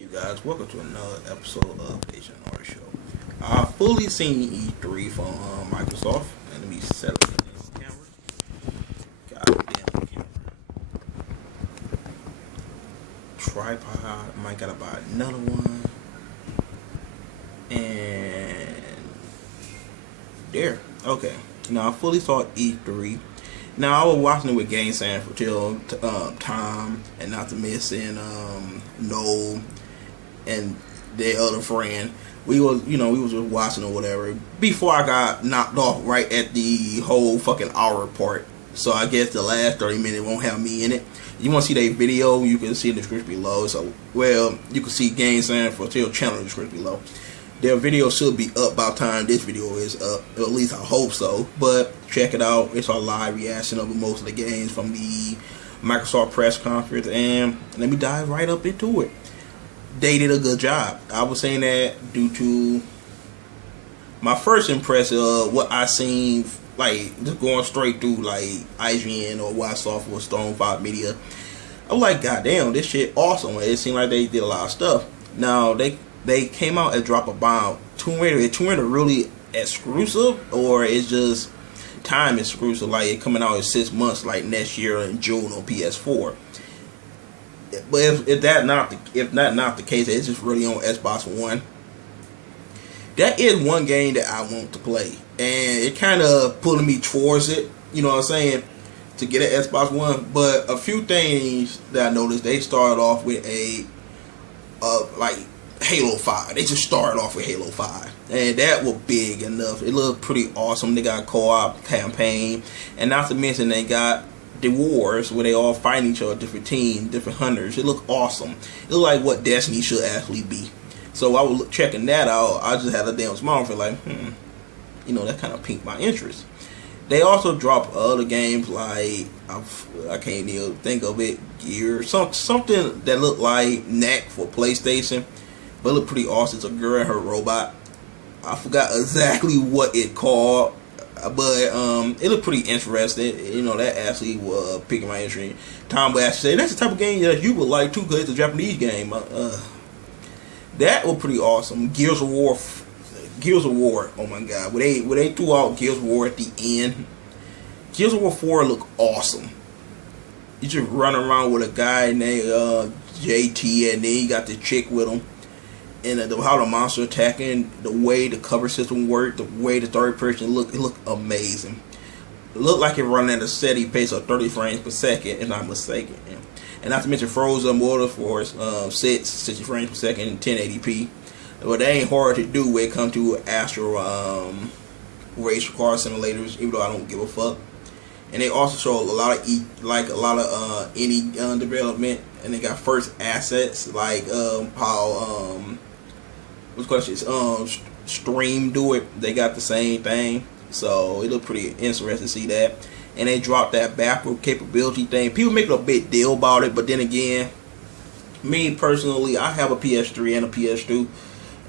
You guys, welcome to another episode of DayShawnrshow. I fully seen E3 from Microsoft, and let me set up the damn camera. Goddamn camera. Tripod, might gotta buy another one. And there. Okay. Now I fully saw E3. Now I was watching it with Game Sam for till Tom, and not to miss Noel and their other friend. We was just watching or whatever before I got knocked off right at the whole fucking hour part. So I guess the last 30 minutes won't have me in it. You want to see their video? You can see in the description below. So you can see Game Sam for Till channel in the description below. Their video should be up by the time this video is up. At least I hope so. But check it out. It's our live reaction of most of the games from the Microsoft press conference. And let me dive right up into it. They did a good job. I was saying that due to my first impression of what I seen, like just going straight through like IGN or what I saw for Stone 5 Media. I was like, God damn, this shit awesome. It seemed like they did a lot of stuff. Now they came out and dropped a bomb. Tomb Raider really exclusive, or it's just time exclusive? Like it coming out in 6 months, like next year in June on PS4. But if that's not the case, it's just really on Xbox One. That is one game that I want to play, and it kind of pulling me towards it. You know what I'm saying? To get an Xbox One. But a few things that I noticed, they started off with a like Halo 5. They just started off with Halo 5, and that was big enough. It looked pretty awesome. They got a co-op campaign, and not to mention they got the wars where they all fight each other, different teams, different hunters. It looked awesome. It looked like what Destiny should actually be. So I was checking that out. I just had a damn smile for like, that kind of piqued my interest. They also dropped other games like I can't even think of it. Gear, something that looked like Knack for PlayStation, but it looked pretty awesome. It's a girl and her robot. I forgot exactly what it called. But it looked pretty interesting. That actually was picking my interest. Tom would actually say that's the type of game that you would like too, because it's a Japanese game. That was pretty awesome. Gears of War. Oh my God, when they threw out Gears of War at the end, Gears of War 4 looked awesome. You just run around with a guy named JT, and then you got the chick with him. And how the monster attacking, the way the cover system worked, the way the third person looked, it looked amazing. It looked like it running at a steady pace of 30 frames per second, if I'm mistaken. And not to mention Frozen Water Force 60 frames per second in 1080p. But that ain't hard to do when it comes to Astro race car simulators, even though I don't give a fuck. And they also show a lot of indie development, and they got first assets like how what's question Stream do it. They got the same thing, so it looked pretty interesting to see that. And they dropped that backward capability thing. People make a big deal about it, but then again, me personally, I have a PS3 and a PS2.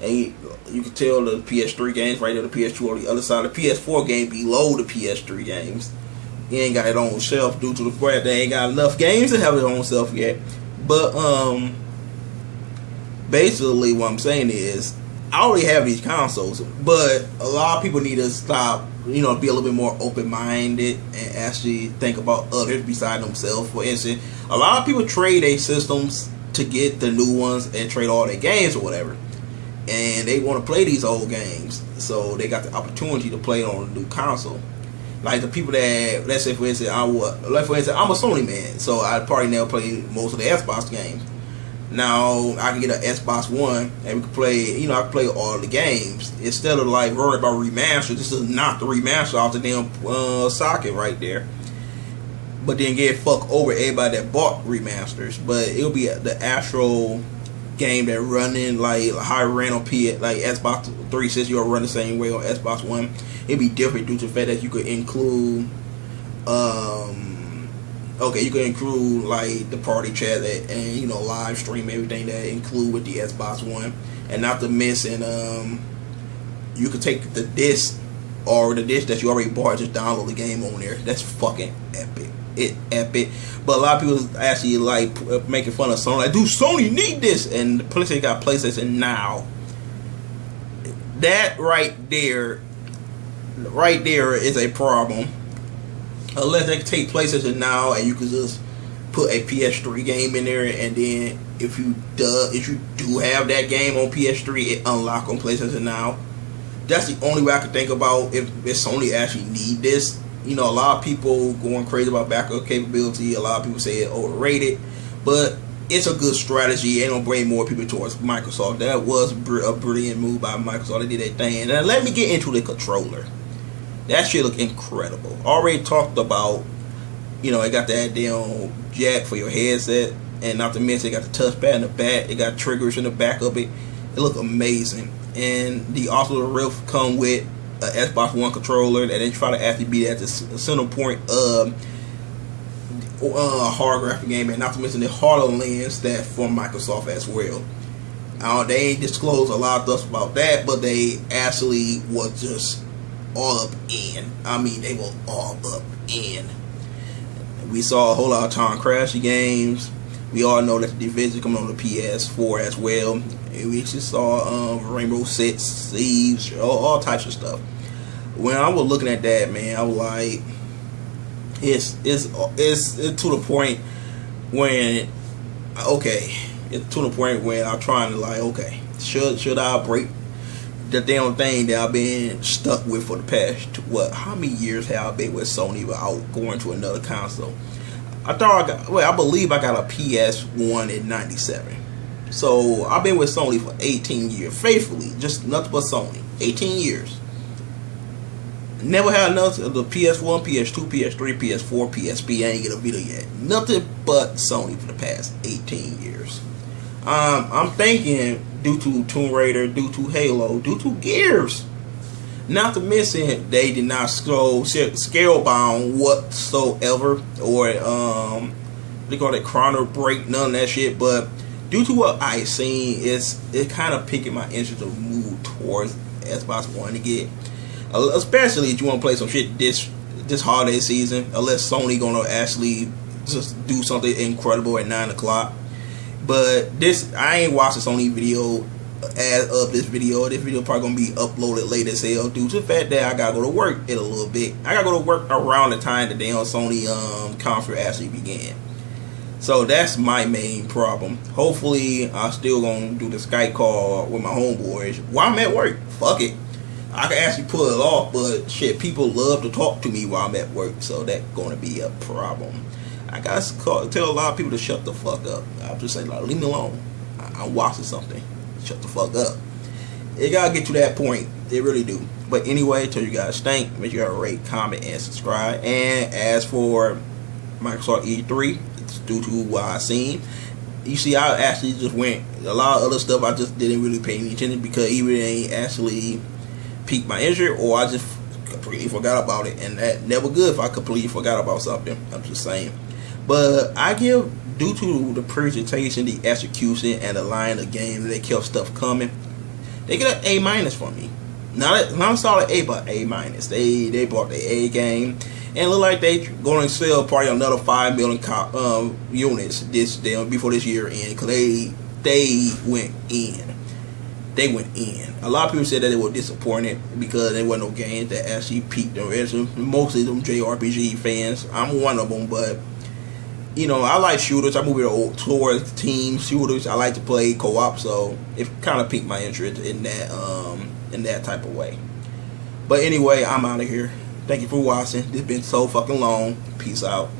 And you can tell the PS3 games right there, the PS2 on the other side. The PS4 game below the PS3 games. It ain't got its own shelf due to the fact they ain't got enough games to have its own shelf yet. But basically what I'm saying is I already have these consoles, but a lot of people need to stop, be a little bit more open-minded and actually think about others besides themselves. For instance, a lot of people trade their systems to get the new ones and trade all their games or whatever. And they want to play these old games, so they got the opportunity to play it on a new console. Like the people that, let's say for instance, I'm a Sony man, so I probably never play most of the Xbox games. Now I can get an Xbox One and we can play, I can play all the games instead of like worrying about remaster. This is not the remaster off the damn socket right there. But then get fucked over everybody that bought remasters. But it'll be the actual game that running like high ran on like Xbox 360 or run the same way on Xbox One. It'd be different due to the fact that you could include you could include like the party chat and live stream everything that include with the Xbox One. And not to mention you could take the disc or the disc that you already bought, just download the game on there. That's fucking epic. it epic. But a lot of people actually like making fun of Sony. Like, dude, Sony need this, and the PlayStation got PlayStation Now. That right there is a problem. Unless they can take PlayStation Now and you can just put a PS3 game in there, and then if you do have that game on PS3, it unlock on PlayStation Now. That's the only way I can think about if Sony actually need this. You know, a lot of people going crazy about backup capability. A lot of people say it's overrated, but it's a good strategy. Ain't gonna bring more people towards Microsoft. That was a brilliant move by Microsoft. They did that thing. And let me get into the controller. That shit look incredible. Already talked about, you know, it got that damn jack for your headset, and not to mention it got the touchpad in the back. It got triggers in the back of it. It look amazing. And the Rift come with an Xbox One controller that they try to actually be at the center point of hard graphic game, and not to mention the HoloLens that from Microsoft as well. They ain't disclosed a lot of stuff about that, but they actually was just all up in. I mean, they were all up in. We saw a whole lot of Tom Clancy games. We all know that the Division coming on the PS4 as well. And we just saw Rainbow Six Siege, all types of stuff. When I was looking at that, man, I was like, it's to the point when, okay, it's to the point where I'm trying to like, okay, should I break the damn thing that I've been stuck with for the past, how many years have I been with Sony without going to another console? I believe I got a PS1 in '97. So I've been with Sony for 18 years, faithfully, just nothing but Sony. 18 years. Never had nothing of the PS1, PS2, PS3, PS4, PSP. I ain't get a Vita yet. Nothing but Sony for the past 18 years. I'm thinking due to Tomb Raider, due to Halo, due to Gears. Not to mention they did not scale bound whatsoever, or they call it chrono break, none of that shit. But due to what I seen, it kind of piqued my interest to move towards Xbox One to get, especially if you want to play some shit this holiday season. Unless Sony gonna actually just do something incredible at 9 o'clock. But I ain't watched the Sony video as of this video. This video probably gonna be uploaded late as hell due to the fact that I gotta go to work in a little bit. I gotta go to work around the time the damn Sony conference actually began. So that's my main problem. Hopefully I still gonna do the Skype call with my homeboys while I'm at work. Fuck it, I can actually pull it off, but shit, people love to talk to me while I'm at work, so that's gonna be a problem. I gotta tell a lot of people to shut the fuck up. I'll just say, like, leave me alone. I'm watching something. Shut the fuck up. It gotta get to that point. It really do. But anyway, till you guys think, make sure you rate, comment, and subscribe. And as for Microsoft E3, it's due to what I seen. You see, I actually just went, a lot of other stuff I just didn't really pay any attention because either it ain't actually piqued my interest, or I just completely forgot about it. And that never good if I completely forgot about something. I'm just saying. But I give, due to the presentation, the execution, and the line of game, they kept stuff coming. They get an A- from me. Not a solid A, but A-. They brought the A game, and it look like they going to sell probably another 5 million units before this year end, because they went in. They went in. A lot of people said that they were disappointed because there wasn't no games that actually piqued their interest. Mostly them JRPG fans. I'm one of them, but you know, I like shooters. I move towards team shooters. I like to play co-op, so it kind of piqued my interest in that type of way. But anyway, I'm out of here. Thank you for watching. This has been so fucking long. Peace out.